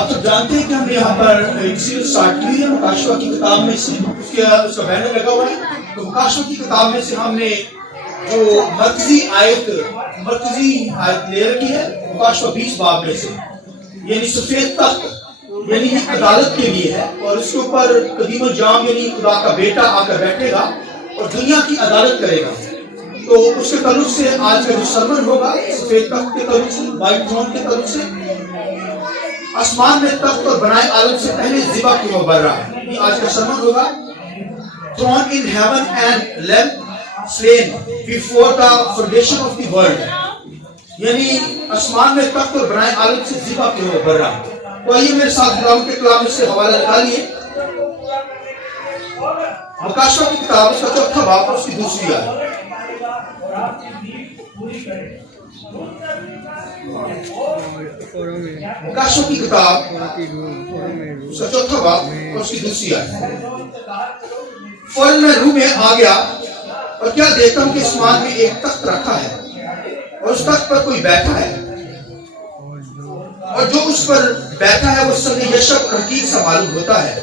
آپ تو جانتے ہیں کہ ہم نے یہاں پر ایک سیریز اسٹارٹ کی ہے مکاشفہ کی کتاب میں سے، اس کا بینر لگا ہوا ہے. تو مکاشفہ کی کتاب میں سے ہم نے جو مرکزی آیت لے رکھی ہے مکاشفہ 20 باب میں سے، یعنی سفید تخت، یعنی یہ عدالت کے لیے ہے، اور اس کے اوپر قدیم الجام یعنی خدا کا بیٹا آ کر بیٹھے گا اور دنیا کی عدالت کرے گا. تو اس کے تعلق سے آج کا جو سرمن ہوگا سفید تخت کے تعلق سے، وائٹ تھرون کے تعلق سے، آسمان میں تخت اور بنائے عالم سے پہلے ذبح کی مبرہ ہے. یہ آج کا سرمن ہوگا. throne in heaven and lamb slain before the foundation of the world، یعنی آسمان میں تخت اور بنائے عالم سے ذبح کی مبرہ. تو آئیے میرے ساتھ خداوند کے کلام سے حوالہ نکالیے. مکاشفہ کی کتاب اس کا 4تھا باب اور اس کی 2 آیت. مکاشفہ کی کتاب اس کا 4تھا باب اور اس کی 2 آیت. فوراً میں روح میں آ گیا اور کیا دیکھتا ہوں کہ آسمان میں ایک تخت رکھا ہے اور اس تخت پر کوئی بیٹھا ہے، اور جو اس پر بیٹھا ہے وہ سنگ یشب اور حقیق سا معلوم ہوتا ہے.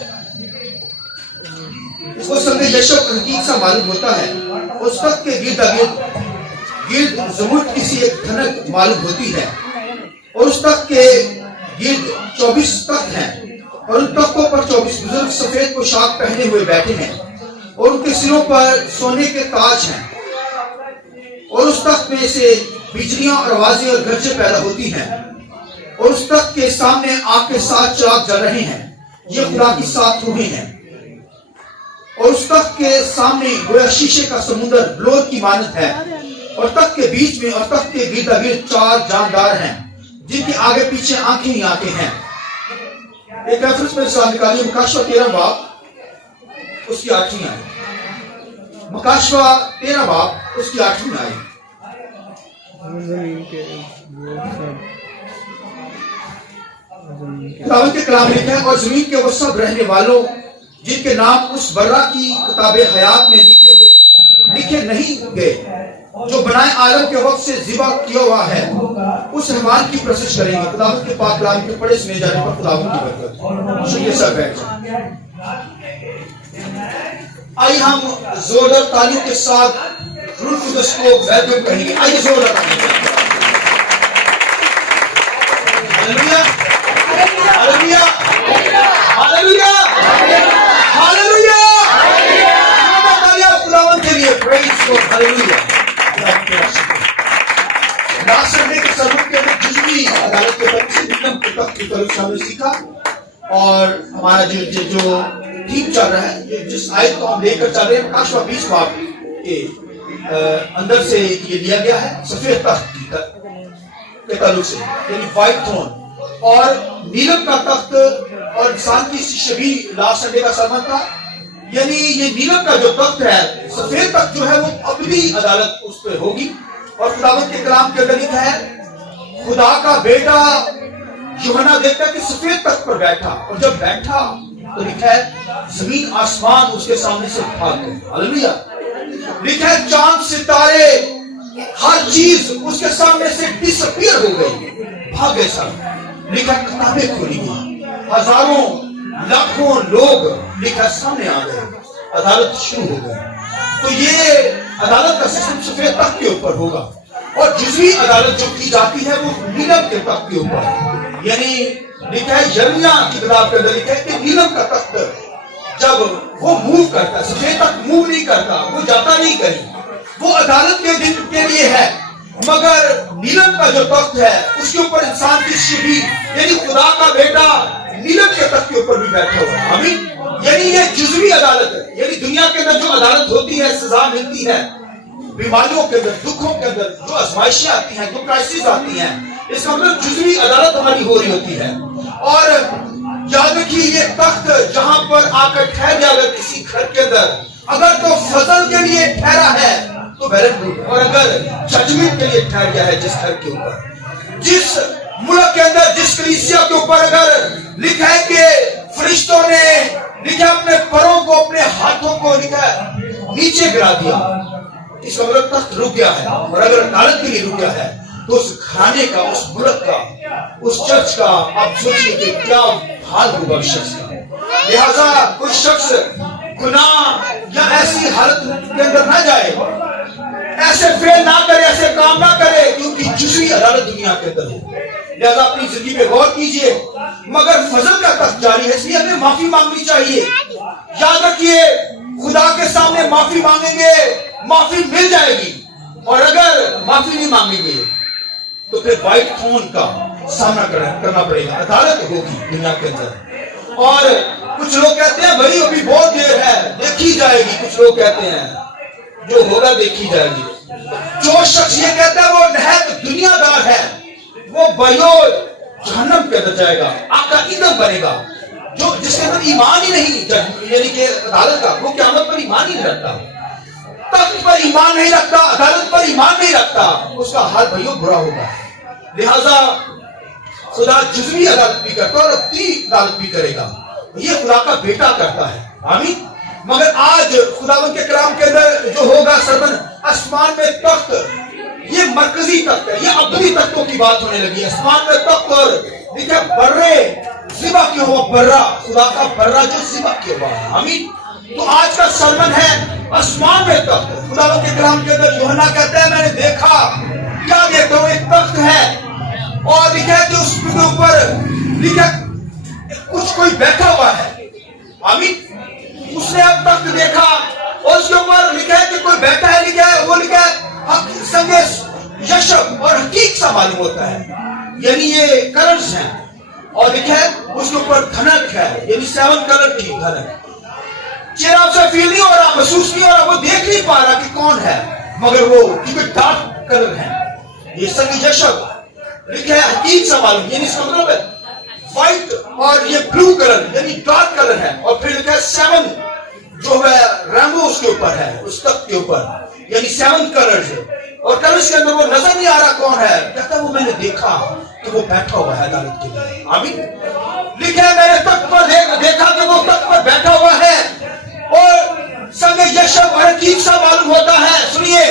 اس کو سنگ یشب اور حقیق سا معلوم ہوتا ہے. اس تخت کے گرد زمرد کسی ایک دھنک معلوم ہوتی ہے، اور اس تخت کے گرد 24 تخت ہیں، اور ان تختوں پر 24 بزرگ سفید پوشاک پہنے ہوئے بیٹھے ہیں، اور ان کے سروں پر سونے کے تاج ہیں. اور اس تخت میں سے بجلیاں اور آوازیں اور گرجیں پیدا ہوتی ہیں، اور اس تخت کے سامنے آگ کے 7 چراغ جل رہے ہیں. یہ خدا کی 7 روحیں ہیں. اور اس تخت کے سامنے گویا شیشے کا سمندر بلور کی مانند ہے، اور تخت کے بیچ میں اور تخت کے گرد گرد 4 جاندار ہیں جن کے آگے پیچھے آنکھیں ہی آنکھیں ہیں. ایک ریفرنس میں ساتھ نکالیے مکاشفہ 13 باب اس کی 8ویں آیت. مکاشفہ 13 باب اس کی 8ویں آیت. خداوند کے کلام لکھا ہے، اور زمین کے وہ سب رہنے والوں جن کے نام اس برہ کی کتاب حیات میں لکھے نہیں گئے جو بنائے عالم کے وقت سے ذبح کیا ہوا ہے، اس رحمان کی پرستش کریں گے. خداوند کے پاک کلام کے پڑھے سنے جانے پر خداوند کی برکت. شکریہ سر بیٹھ جائیں. آئیے ہم زوردار تالیوں کے ساتھ روح القدس کو ویلکم کہیں گے. آئیے زوردار تالیوں. Hallelujah hallelujah hallelujah hallelujah. خداوند کے لیے پریز اور ہاللویا. لاسٹ سنڈے کے سبق کے اندر جزوی عدالت کے طرف سے نیلم کے تخت کی طرف سے ہم نے سیکھا، اور ہمارا جو تھیم چل رہا ہے، جس آیت کو ہم لے کر چل رہے ہیں مکاشفہ 20 باب کے اندر سے یہ لیا گیا ہے سفید تخت کے تعلق سے، یعنی وائٹ تھرون اور نیلم کا تخت. اور انسان کی شبیہ لاسٹ سنڈے کا سرمن تھا، یعنی یہ نیلم کا جو تخت ہے، سفید تخت جو ہے وہ ابدی عدالت اس پہ ہوگی. اور خداوند کے کلام کے اندر لکھا ہے خدا کا بیٹا یوحنا دیکھتا ہے کہ سفید تخت پر بیٹھا، اور جب بیٹھا تو لکھا ہے زمین آسمان اس کے سامنے سے بھاگ گئے. ہاللویا. لکھا ہے چاند ستارے ہر چیز اس کے سامنے سے ڈس اپیئر ہو گئی، بھاگ گئے سب. لکھا ہے کتابیں کھولی گئی، ہزاروں لاکھوں لوگ لکھا سامنے آ گئے، عدالت شروع ہو گئی. تو یہ عدالت کا سسٹم سفید تخت کے اوپر ہوگا، اور جزوی عدالت جو کی جاتی ہے وہ نیلم کے تخت کے اوپر. یعنی لکھا ہے یرمیا کی کتاب کے اندر لکھا ہے کہ نیلم کا تخت جب وہ موو کرتا ہے، سفید تخت موو نہیں کرتا، وہ جاتا نہیں کہیں، وہ عدالت کے دن کے لیے ہے. مگر نیلم کا جو تخت ہے اس کے اوپر انسان کی شبیہ یعنی خدا کا بیٹا نیلم کے تخت کے اوپر بھی بیٹھا ہوا ہے. آمین. یعنی یہ جزوی عدالت ہے، یعنی دنیا کے اندر جو عدالت ہوتی ہے، سزا ملتی ہے بیماریوں کے اندر، دکھوں کے اندر، جو آزمائشیں آتی ہیں، جو کرائسس آتی ہیں، اس کا مطلب جزوی عدالت ہماری ہو رہی ہوتی ہے. اور یاد رکھیے یہ تخت جہاں پر آ کر ٹھہر جائے اگر کسی گھر کے اندر، اگر تو فضل کے لیے ٹھہرا ہے تو ویل اینڈ گڈ، اور اگر ججمنٹ کے لیے ٹھہر گیا ہے جس گھر کے اوپر، جس ملک کے اندر، جس کلیسیا کے اوپر اگر لکھا ہے کہ فرشتوں نے لکھا اپنے پروں کو، اپنے ہاتھوں کو لکھا نیچے گرا دیا، اس کا مطلب تخت رک گیا ہے. اور اگر عدالت کے لیے رک گیا ہے تو اس گھرانے کا, اس ملک کا, اس چرچ کا آپ سوچیے کہ کیا حال ہوگا اس شخص کا. لہذا کوئی شخص گناہ یا ایسی حالت کے اندر نہ جائے, ایسے فیل نہ کرے, ایسے کام نہ کرے, کیونکہ جزوی عدالت دنیا کے اندر ہے. لہذا اپنی زندگی پہ غور کیجئے. مگر فضل کا تخت جاری ہے, اس لیے ہمیں معافی مانگنی چاہیے. یاد رکھیے, خدا کے سامنے معافی مانگیں گے, معافی مل جائے گی. اور اگر معافی نہیں مانگیں گے تو پھر وائٹ تھرون کا سامنا کرنا پڑے گا, عدالت ہوگی دنیا کے اندر. اور کچھ لوگ کہتے ہیں بھائی ابھی بہت دیر ہے, دیکھی جائے گی. کچھ لوگ کہتے ہیں جو ہوگا دیکھی جائے گی. جو شخص یہ کہتا ہے وہ نہایت دنیا دار ہے, وہ بھائیو جہنم کے اندر جائے گا, آگ کا ایندھن بنے گا. جو جس کے اندر ایمان ہی نہیں, یعنی کہ عدالت کا, وہ قیامت پر ایمان ہی نہیں رکھتا, تخت پر ایمان نہیں رکھتا, عدالت پر ایمان نہیں رکھتا, اس کا حال بھائیو برا ہوگا. لہذا خدا جزوی عدالت بھی کرتا ہے اور ابدی عدالت بھی کرے گا. یہ خدا کا بیٹا کرتا ہے. آمین. مگر آج خداوند کے کلام کے اندر جو ہوگا سرمن آسمان میں تخت, یہ مرکزی تخت ہے, یہ ابدی تختوں کی بات ہونے لگی. آسمان میں تخت اور دیکھیں برے ذبح کیا ہوا برا, خدا کا برا جو ذبح کیا ہوا ہے. آمین. تو آج کا سرمن ہے آسمان میں تخت. خداوند کے کلام کے اندر یوحنا کہتا ہے میں نے دیکھا, کیا دیکھتا ہوں, ایک تخت ہے اور لکھا ہے کہ اس کے اوپر لکھا کچھ کوئی بیٹھا ہوا ہے. آمین. اس نے اب تخت دیکھا اور اس کے اوپر لکھا ہے کہ کوئی بیٹھا ہے. لکھا ہے, وہ لکھا ہے سنگے یشب اور حقیق سا معلوم ہوتا ہے, یعنی یہ کلرز ہیں. اور لکھا ہے اس کے اوپر دھنک ہے, یعنی 7 کلر کی دھنک. چہرہ آپ سے فیل نہیں ہو رہا, محسوس نہیں ہو رہا, وہ دیکھ نہیں پا رہا کہ کون ہے, مگر وہ کیونکہ ڈارک کلر ہے. یہ سنگ یشب لکھا ہے حقیق سا معلوم, یعنی اس کا مطلب ہے وائٹ اور یہ بلو کلر یعنی ڈارک کلر ہے. اور پھر لکھا ہے 7 جو ہے رینبو اس کے اوپر ہے, اس تخت کے اوپر, یعنی 7 کلرز. اور کلرز کے اندر وہ نظر نہیں آ رہا کون ہے. کہتا ہے وہ میں نے دیکھا کہ وہ بیٹھا ہوا ہے عدالت کے لیے. آمین. لکھا ہے میں نے تخت پر دیکھا کہ وہ تخت پر بیٹھا ہوا ہے اور سنگ یشب اور حقیق سا معلوم ہوتا ہے. سنیے,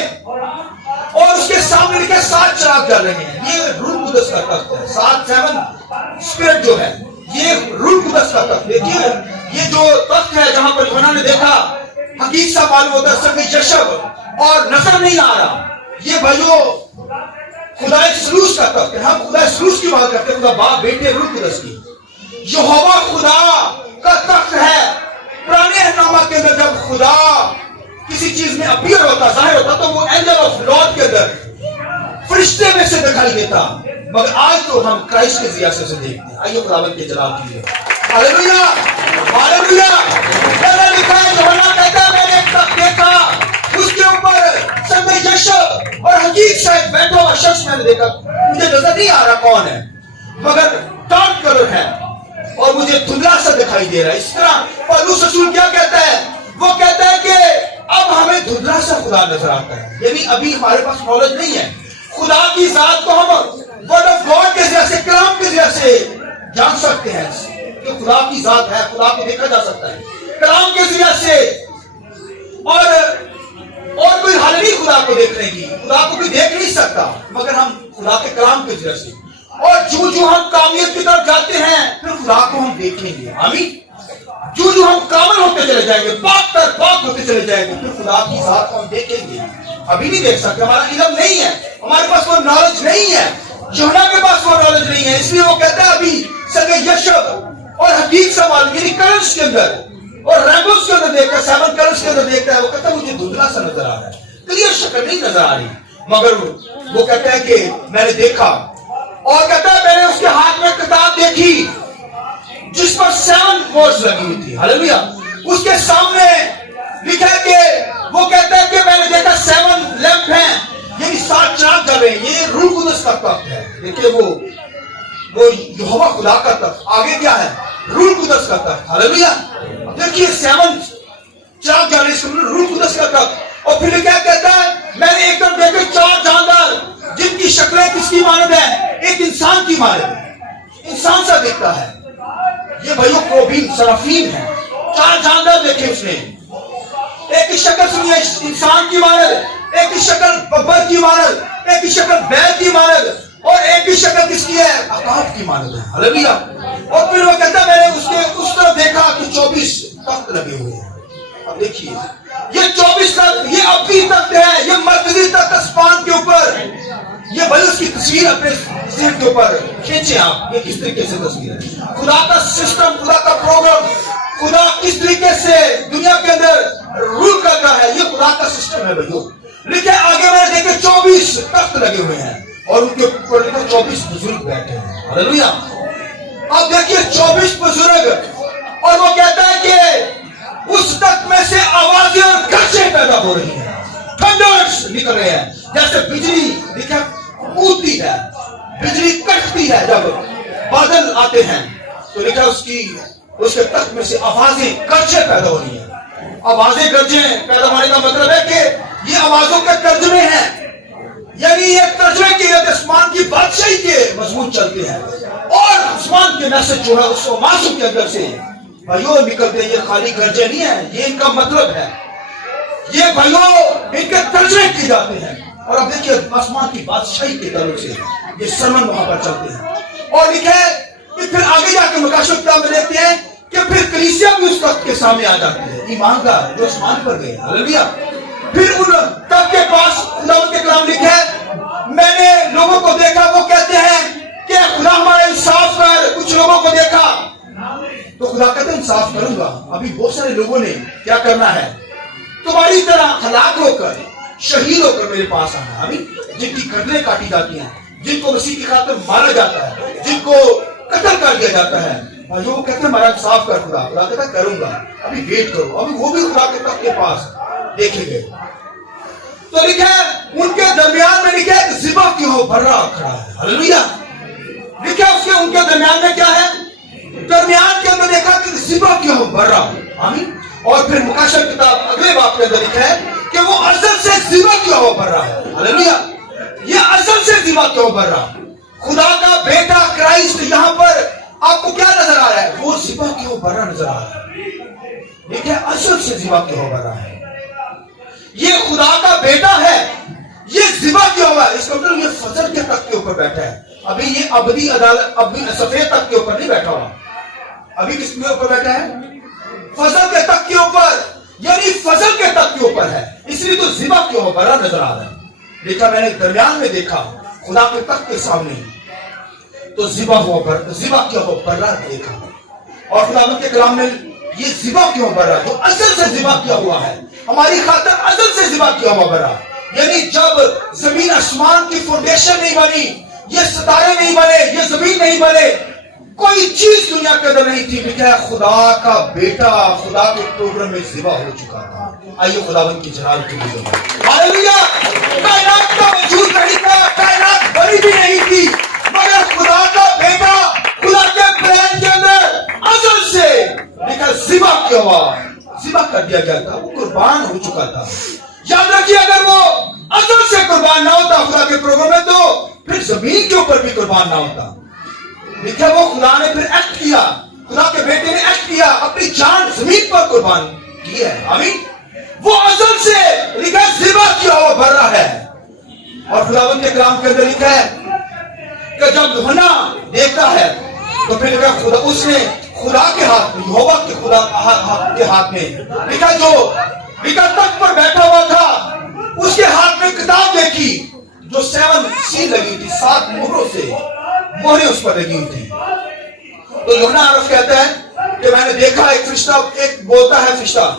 اور اس کے سامنے لکھا 7 چراغ جل رہے ہیں. یہ روح قدس کا تخت ہے. 7 اسپرٹ جو ہے یہ روح قدس کا تخت. دیکھیے یہ جو تخت ہے جہاں پر یوحنا نے دیکھا حقیق سا معلوم ہوتا ہے, سنگ یشب اور نظر نہیں آ رہا. یہ بھائیو خدا سلوس کا تخت ہے. ہم خدا سلوس کی بات کرتے ہیں, خدا باپ بیٹے روح قدس کی. یہوہ خدا کا تخت ہے. پرانے احنامہ کے اندر جب خدا کسی چیز میں اپیئر ہوتا, ظاہر ہوتا, تو وہ اینجل آف لارڈ کے اندر فرشتے میں سے دکھائی دیتا. مگر آج تو ہم کرائسٹ کے ذریعے سے دیکھتے ہیں. آئیے خداوند کے جلال کیجیے. Hallelujah hallelujah. میں لکھا ہے یوحنا کہتا ہے میں نے ایک تخت دیکھا, اس کے اوپر سنگ یشب اور حقیق سے بیٹھا ہوا شخص میں نے دیکھا. مجھے نظر نہیں آ رہا کون ہے, مگر ڈارک کلر ہے اور مجھے دھندلا سا دکھائی دے رہا ہے. اس طرح پولس رسول کیا کہتا ہے, وہ کہتا ہے کہ اب ہمیں دھندلا سا خدا نظر آتا ہے, یعنی ابھی ہمارے پاس نالج نہیں ہے. خدا کی ذات کو ہم ورڈ آف گاڈ کے ذریعے سے, کلام کے ذریعے سے جان سکتے ہیں کہ خدا کی ذات ہے, خدا کو دیکھا جا سکتا ہے کلام کے ذریعے سے. اور کوئی حل نہیں خدا کو دیکھنے کی, خدا کو کوئی دیکھ نہیں سکتا مگر ہم خدا کے کلام کے ذریعے سے. اور جو ہم کامیت کی طرف جاتے ہیں پھر خدا کو ہم دیکھیں گے. آمین. جو ہم کامل ہوتے چلے جائیں گے, پاک تر پاک ہوتے چلے جائیں گے, پھر خدا کی ذات کو ہم دیکھیں گے. ابھی نہیں دیکھ سکتے, ہمارا علم نہیں ہے, ہمارے پاس وہ نالج نہیں ہے. یوحنا کے پاس وہ نالج نہیں ہے, اس لیے وہ کہتا ہے ابھی سنگ یشب اور حقیق سا معلوم, یعنی کلرز کے اندر اور رینبوز کے اندر دیکھتا ہے, 7 کلرز کے اندر دیکھتا ہے. وہ کہتا ہے مجھے دھندلا سا نظر آ رہا ہے, کلیئر شکل نہیں نظر آ رہی, مگر وہ کہتا ہے کہ میں نے دیکھا. اور کہتا ہے میں نے اس کے ہاتھ میں کتاب دیکھی جس پر 7 ورڈز لگی ہوئی تھی. ہاللویا. اس کے سامنے لکھا ہے کہ وہ کہتا ہے کہ میں نے دیکھا 7 لیمپ ہیں, یعنی 7 چراغ جل رہے ہیں. یہ روح قدس کا تخت ہے. دیکھیے وہ یہوہ خدا کا تخت, آگے کیا ہے, روح قدس کا تخت. ہاللویا. دیکھیے 7 چراغ جل رہے ہیں, روح قدس کا تخت. اور پھر کیا کہتا ہے, میں نے ایک طرف دیکھے 4 جاندار جن کی شکلیں کس کی مانند ہیں, ایک انسان کی مانند ہے, انسان سا دیکھتا ہے. یہ بھائیوں کروبین سرافین ہے. 4 جاندار دیکھے اس نے, ایک کی شکل سنیے انسان کی مانند, ایک کی شکل ببر کی مانند, ایک ہی شکل بیل کی مانند اور ایک ہی شکل کس کی ہے؟ عقاب کی مانند ہے. ہلیلویا. اور پھر وہ کہتا ہے میں نے اس طرف دیکھا کہ 24 تخت لگے ہوئے ہیں. اب دیکھیے یہ 24 تخت یہ ابدی تخت ہے, یہ مرکزی تخت آسمان کے اوپر. یہ بھائی اس کی تصویر اپنے ذہن کے اوپر کھینچے آپ. یہ کس طریقے سے تصویر ہے؟ خدا کا سسٹم, خدا کا پروگرام, خدا کس طریقے سے دنیا کے اندر رول کر رہا ہے, یہ خدا کا سسٹم ہے بھائیو. لکھے آگے میں دیکھے 24 تخت لگے ہوئے ہیں اور ان کے اوپر لکھا 24 بزرگ بیٹھے ہیں. ہلیلویا. اب دیکھیے 24 بزرگ, اور وہ کہتا ہے کہ اس تخت میں سے آوازیں اور گرجیں پیدا ہو رہی ہیں, تھنڈرز نکل رہے ہیں جیسے بجلی لکھا اڑتی ہے, بجلی کٹتی ہے جب بادل آتے ہیں تو لکھا اس کے تخت میں سے آوازیں گرجیں پیدا ہو رہی ہیں. آوازیں گرجیں پیدا ہونے کا مطلب ہے کہ یہ آوازوں کے ترجمے ہیں, یعنی یہ ترجمے کی آسمان کی بادشاہی کے مضمون چلتے ہیں اور آسمان کے میسج جو ہے اس معصوم کے اندر سے بھائیو نکلتے ہیں. یہ خالی گرجے نہیں ہیں, یہ ان کا مطلب ہے, یہ بھائیو ان کے ترجمے کیے جاتے ہیں. اور اب دیکھیے آسمان کی بادشاہی کے تعلق سے یہ سرمن وہاں پر چلتے ہیں. اور لکھے کہ پھر آگے جا کے مکاشفہ کتاب میں دیکھتے ہیں کہ پھر کلیسیا بھی اس تخت کے سامنے آ جاتی ہے, ایماندار جو آسمان پر گئے. ہلیلویا. پھر ان تخت کے پاس خداوند کے کلام لکھا ہے, میں نے لوگوں کو دیکھا, وہ کہتے ہیں کہ خدا ہمارا انصاف کر. کچھ لوگوں کو دیکھا تو خدا کہتے ہیں انصاف کروں گا. ابھی بہت سارے لوگوں نے کیا کرنا ہے, تمہاری طرح ہلاک ہو کر شہید ہو کر میرے پاس آنا. ابھی جن کی گردنیں کاٹی جاتی ہیں, جن کو مسیح کی خاطر مارا جاتا ہے, جن کو قتل کر دیا جاتا ہے, وہ کہتے ہیں ہمارا انصاف کر. خدا کہتا ہے کروں گا, ابھی ویٹ کرو. ابھی وہ بھی خدا کے تخت کے پاس دیکھیں گے. تو لکھا ہے ان کے درمیان میں لکھا ہے ذبح کی ہو بھرا کھڑا ہے. ہلیلویا. لکھا اس کے ان کے درمیان میں کیا ہے, درمیان کے اندر دیکھا کہ ذبح کی ہو بھرا. آمین. اور پھر مکاشفہ کتاب اگلے باب کے اندر لکھا ہے کہ وہ ازل سے ذبح کی ہو بھرا ہے. ہلیلویا. یہ ازل سے ذبح کی ہو بھرا. خدا کا بیٹا کرائسٹ یہاں پر آپ کو کیا نظر آ رہا ہے, وہ ذبح کی ہو بھرا نظر آ رہا ہے. دیکھیں ازل سے ذبح کی ہو بھرا ہے. یہ خدا کا بیٹا ہے, یہ ذبح کیا ہوا ہے. اس کا مطلب یہ فضل کے تخت کے اوپر بیٹھا ہے. ابھی یہ ابدی عدالت ابھی سفید تخت کے اوپر نہیں بیٹھا ہوا, ابھی کس کے اوپر بیٹھا ہے, فضل کے تخت کے اوپر, یعنی فضل کے تخت کے اوپر ہے. اس لیے تو ذبح کیا ہو بھرا نظر آ رہا ہے. دیکھا میں نے درمیان میں دیکھا خدا کے تخت کے سامنے تو ذبح کیا ہو بھرا دیکھا. اور خدا کے کلام میں یہ ذبح کیوں بھرا, جو اصل سے ذبح کیا ہوا ہے, ہماری خاطر ازل سے ذبح کیا ہوا بھرا. یعنی جب زمین آسمان کی فاؤنڈیشن نہیں بنی, یہ ستارے نہیں بنے, یہ زمین نہیں بنے, کوئی چیز دنیا کے اندر نہیں تھی, لکھا ہے خدا کا بیٹا خدا کے پروگرام میں ذبح ہو چکا تھا. آئیے خداوند کی جلال کے لیے. ہلیلویا. کائنات کا وجود نہیں تھا, کائنات بنی بھی نہیں تھی, مگر خدا کا بیٹا خدا کے پلان کے اندر ازل سے لکھا ذبح کیا ہوا, ذبح کر دیا گیا تھا, وہ قربان ہو چکا تھا. یاد رکھیے اگر وہ ازل سے قربان نہ ہوتا خدا کے پروگرام میں تو پھر زمین کے اوپر بھی قربان نہ ہوتا. دیکھا وہ خدا نے پھر ایکٹ کیا, خدا کے بیٹے نے ایکٹ کیا, اپنی جان زمین پر قربان کی ہے. آمین. وہ ازل سے لکھا ذبح کیا ہوا بھرا ہے. اور خداوند کے کلام کے اندر لکھا ہے کہ جب یوحنا دیکھتا ہے تو پھر لکھا خدا اس نے خدا کے ہاتھ میں, یہوہ کے خدا کے ہاتھ میں لکھا جو لکھا تخت پر بیٹھا ہوا تھا, اس کے ہاتھ میں کتاب دیکھی جو 7 سیل لگی تھی, 7 مہروں سے مہریں اس پر لگی تھی. تو یوحنا عرض کہتا ہے کہ میں نے دیکھا ایک فرشتہ, ایک بولتا ہے فرشتہ,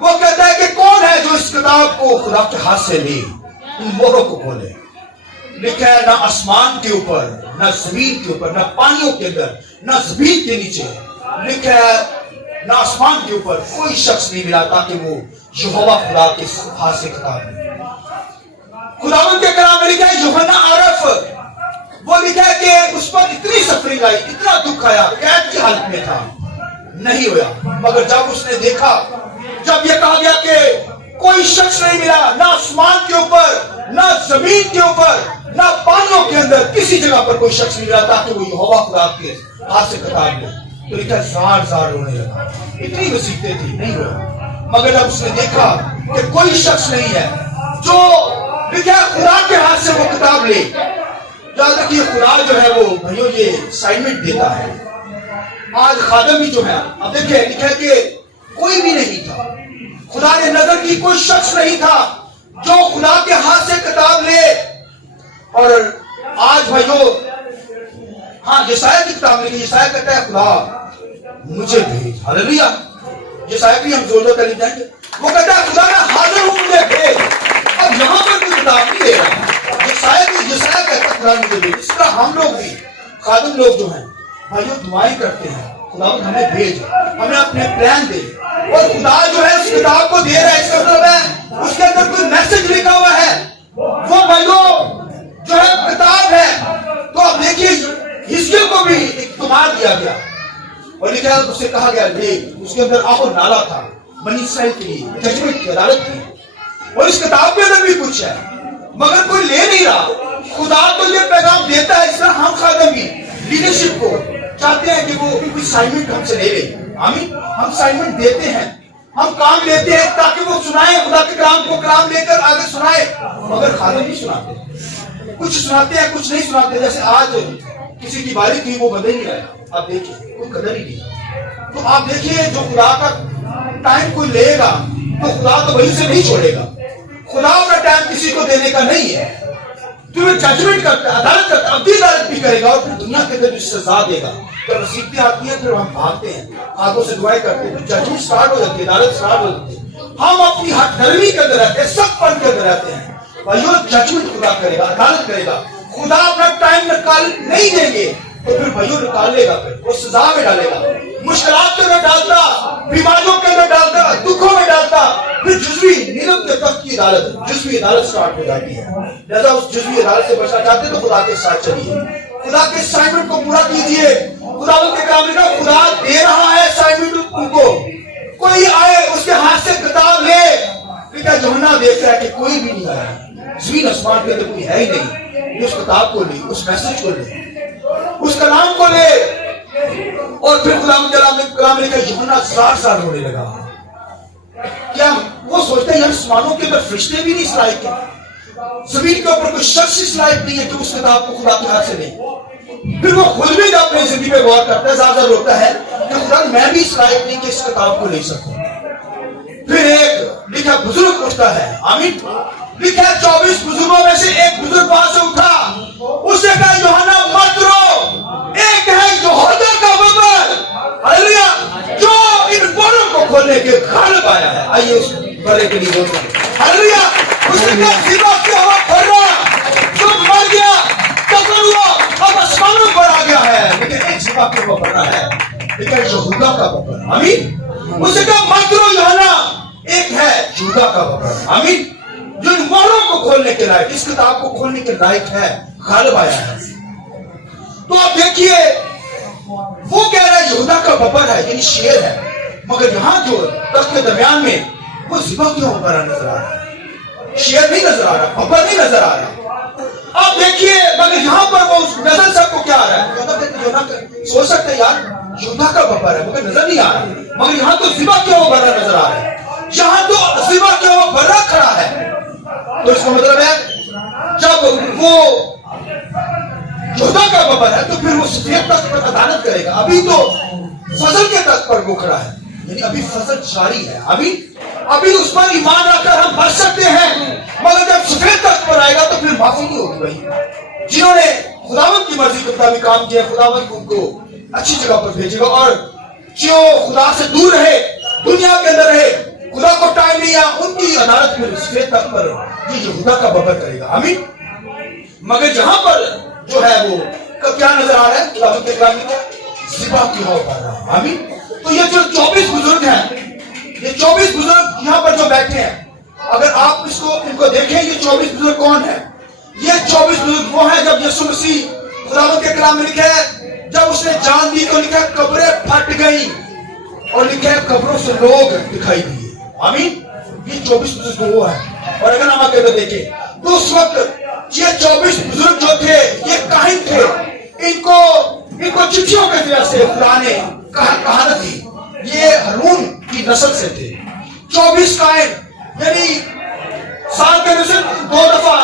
وہ کہتا ہے کہ کون ہے جو اس کتاب کو خدا کے ہاتھ سے لے, ان مہروں کو کھولے. لکھا ہے نہ آسمان کے اوپر, نہ زمین کے اوپر, نہ پانیوں کے اندر, نہ زمین کے نیچے, لکھا ہے نہ آسمان کے اوپر کوئی شخص نہیں ملا تاکہ وہ یہوہ خدا کے ہاتھ سے کتاب لے. خداوند کے کلام میں لکھا ہے یوحنا عارف, وہ لکھا ہے کہ اس پر اتنی سفرنگ آئی, اتنا دکھ آیا, قید کی حالت میں تھا, نہیں ہوا. مگر جب اس نے دیکھا, جب یہ کہا گیا کہ کوئی شخص نہیں ملا, نہ آسمان کے اوپر, نہ زمین کے اوپر, نہ پانیوں کے اندر, کسی جگہ پر کوئی شخص نہیں ملا تاکہ وہ یہوہ خدا کے ہاتھ سے کتاب لے. تو لکھا زار زار رونے لگا, اتنی مصیبتیں تھی, نہیں ہوا. مگر جب اس نے دیکھا کہ کوئی شخص نہیں ہے جو دیکھیں خدا کے ہاتھ سے وہ کتاب لے. یاد رکھیے خدا جو ہے وہ بھائیوں یہ اسائنمنٹ دیتا ہے. آج خادم بھی جو ہے اب دیکھیں لکھا کہ کوئی بھی نہیں تھا, خدا نے نظر کی کوئی شخص نہیں تھا جو خدا کے ہاتھ سے کتاب لے. اور آج بھائیوں ہاں یسایہ کی کتاب لکھی, یسایہ کہتا ہے خدا مجھے بھیج. ہاللیلویا. یسایہ بھی ہم زور کر جائیں گے, وہ کہتا ہے خدا میں حاضر ہوں مجھے بھیج. اب یہاں پر کوئی کتاب نہیں دے رہا, یسایہ کہتا ہے خدا مجھے بھیج. اس طرح ہم لوگ بھی خادم لوگ جو ہیں بھائیوں دعائیں کرتے ہیں خدا ہمیں بھیج, ہمیں اپنے پلان دے. اور خدا جو ہے اس کتاب کو دے رہا ہے, اس کا مطلب ہے اس کے اندر کوئی میسج لکھا ہوا ہے. وہ بھائیوں جو ہے کتاب ہے. تو اب دیکھیے حزقیل کو بھی ایک تمہار دیا گیا اور لکھا اس سے کہا گیا دیکھ اس کے اندر آب و نالا تھا بنی اسرائیل کے لیے, ججمنٹ کی عدالت تھی. اور اس کتاب کے اندر بھی کچھ ہے مگر کوئی لے نہیں رہا. خدا تو یہ پیغام دیتا ہے. اس طرح ہم خادم بھی لیڈرشپ کو چاہتے ہیں کہ وہ کوئی اسائنمنٹ ہم سے لے لے. آمین. ہم اسائنمنٹ دیتے ہیں, ہم کام لیتے ہیں تاکہ وہ سنائے خدا کے کلام کو, کلام لے کر آگے سنائے. مگر خادم نہیں سناتے, کچھ سناتے ہیں کچھ نہیں سناتے. جیسے آج کسی کی باری تھی وہ بدل نہیں آیا, آپ دیکھیے کوئی قدر ہی نہیں. تو آپ دیکھیے جو خدا کا ٹائم کوئی لے گا تو خدا تو وہی سے نہیں چھوڑے گا. خدا کا ٹائم کسی کو دینے کا نہیں ہے. تو یہ ججمنٹ کرتا ہے, عدالت کرتا ہے, ابدی عدالت بھی کرے گا اور پھر دنیا کے اندر بھی سزا دے گا. جب رسیدیں آتی ہیں پھر ہم بھاگتے ہیں, ہاتھوں سے دعائیں کرتے ہیں, ججمنٹ سٹارٹ ہو جاتی ہے, عدالت سٹارٹ ہو جاتی ہے. ہم اپنی ہاتھ نرمی کے اندر رہتے ہیں, سخت پن کے اندر رہتے ہیں. بھائیو ججمنٹ خدا کرے گا, عدالت کرے گا. خدا اپنا ٹائم نکال نہیں دیں گے تو پھر بھائیو نکال لے گا, پھر وہ سزا میں ڈالے گا, مشکلات کے اندر ڈالتا, بیماریوں کے اندر ڈالتا, دکھوں میں ڈالتا. پھر جزوی نیلم کے تخت کی عدالت, جزوی عدالت سٹارٹ ہو جاتی ہے. لہذا اس جزوی عدالت سے بچنا چاہتے تو خدا کے ساتھ چلیے, خدا کے اسائنمنٹ کو پورا کیجیے. خدا ان کے کام لکھا خدا دے رہا ہے اسائنمنٹ ان کو. کوئی آئے اس کے ہاتھ سے کتاب لے. لیکن یوحنا دیکھتا ہے کہ کوئی بھی نہیں آیا, زمین آسمان کے اندر کوئی ہے ہی نہیں. اس کتاب کو لے, اس میسج کو لے, اس کلام کو لے. اور پھر کلام لے کر یوحنا سار ہونے لگا. کیا وہ سوچتے ہیں یار آسمانوں کے اندر فرشتے بھی نہیں اس لائق ہیں, زمین کے اوپر کوئی شخص اس لائق نہیں ہے کہ اس کتاب کو خدا کے ہاتھ سے لے. پھر وہ خود بھی اپنی زندگی پہ غور کرتا ہے, زیادہ روتا ہے کہ خدا میں بھی اس لائق نہیں کہ اس کتاب کو لے سکوں. پھر ایک لکھا بزرگ اٹھتا ہے. آمین. لکھا 24 بزرگوں میں سے ایک بزرگ وہاں سے اٹھا, اس نے کہا یوحنا مت رو, ایک ہے یہودا کا ببر, ہاللیلویا, جو ان بوروں کو کھولنے کے غالب آیا ہے. آئیے اس بڑے کے لیے بولتے ہیں ہاللیلویا. اس نے کہا زیبا کیا ہوا پھر رہا, جو مر گیا دفن ہوا اب آسمانوں پر آ گیا ہے, لیکن ایک زیبا کیا ہوا پڑ رہا ہے, لیکن یہودا کا ببر. آمین. اس نے کہا مت رو یوحنا, ایک ہے یہودا کا ببر. آمین. جو ان مہروں کو کھولنے کے لائق, اس کتاب کو کھولنے کے لائق ہے, غالب آیا ہے. تو آپ دیکھیے وہ کہہ رہا ہے یہودا کا ببر ہے یعنی شیر ہے, مگر یہاں جو تخت کے درمیان میں وہ ذبح کیوں ببر نظر آ رہا ہے, شیر نہیں نظر آ رہا, ببر نہیں نظر آ رہا. آپ دیکھیے مگر یہاں پر وہ نظر سب کو کیا آ رہا ہے, سوچ سکتے ہیں یار یہودا کا ببر ہے مگر نظر نہیں آ رہا, مگر یہاں تو ذبح کیوں ببر نظر آ رہا ہے, یہاں تو ذبح کیوں ببر کھڑا ہے. تو اس کا مطلب ہے جب وہ یہودا کا ببر ہے تو پھر وہ سفید تخت پر عدالت کرے گا. ابھی تو فضل کے تخت پر وہ کھڑا ہے, یعنی ابھی فضل جاری ہے, ابھی اس پر ایمان آ کر ہم بچ سکتے ہیں, مگر جب سفید تخت پر آئے گا تو پھر معافی نہیں ہوگی. بھائی جنہوں نے خداوند کی مرضی کے مطابق کام کیا, خداوند ان کو اچھی جگہ پر بھیجے گا. اور جو خدا سے دور رہے, دنیا کے اندر رہے, خدا کو ٹائم لیا, ان کی عدالت میں سفید تخت پر یہ یہودا کا ببر کرے گا. آمین. مگر یہاں پر جو ہے وہ کیا نظر آ رہا ہے, خداوند کے کلام میں ذبح کیا ہوا پڑ رہا ہے. آمین. تو یہ جو 24 بزرگ ہیں, یہ 24 بزرگ یہاں پر جو بیٹھے ہیں, اگر آپ ان کو دیکھیں یہ 24 بزرگ کون ہیں, یہ 24 بزرگ وہ ہیں جب یسوع مسیح خداوند کے کلام میں لکھا ہے جب اس نے جان دی تو لکھا ہے قبریں پھٹ گئی, اور لکھا ہے قبروں سے لوگ دکھائی دیے. آمین. یہ 24 بزرگ وہ ہیں. اور اگر ہم آگے دیکھیں تو اس وقت یہ 24 بزرگ جو تھے یہ کاہن تھے, ان کو چٹھیوں کے ذریعے سے خدا نے کہانت دی. یہ ہارون کی نسل سے تھے. 24 کاہن یعنی سال کے اندر 2 دفعہ